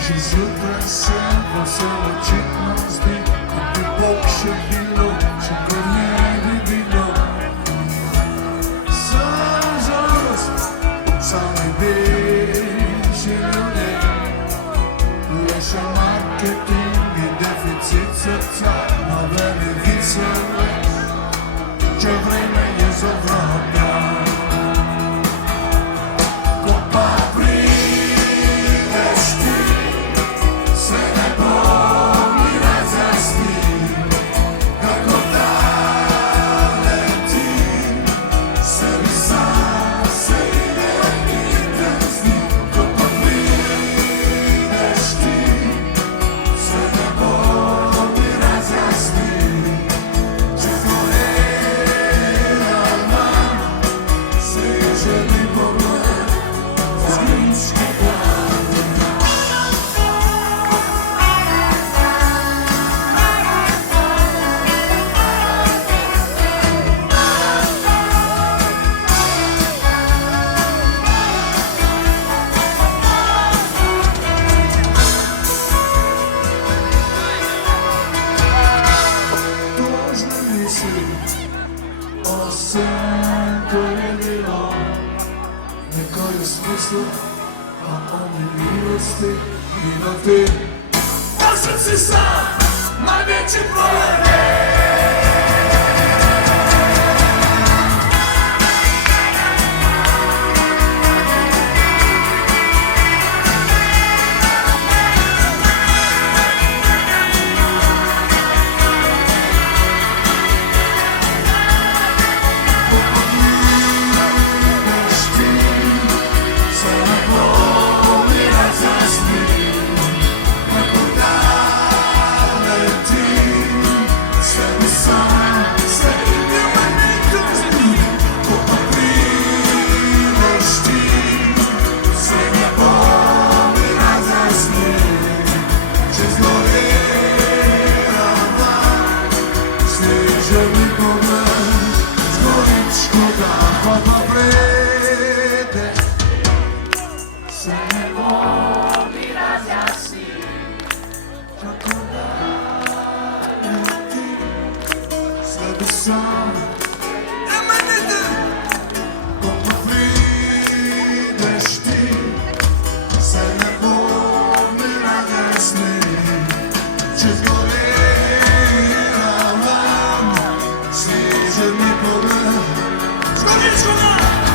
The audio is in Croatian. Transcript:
Že zjutraj se vesel očitno zdi, kot bi Bog še bilo, če ga ne bi bilo. Sam žalost, sami beži ljudje, le še marketing je deficit srca, naveli vice več, če vreme je zavratno. Vsem, ko je bilo, nekaj je smisla, a oni milosti in o tem. Možem si sam, največji problem. Sam, kako prideš ti, se ne bo mi razjasni, če zgorela vam, sneženi pogled, zgodi zgoda.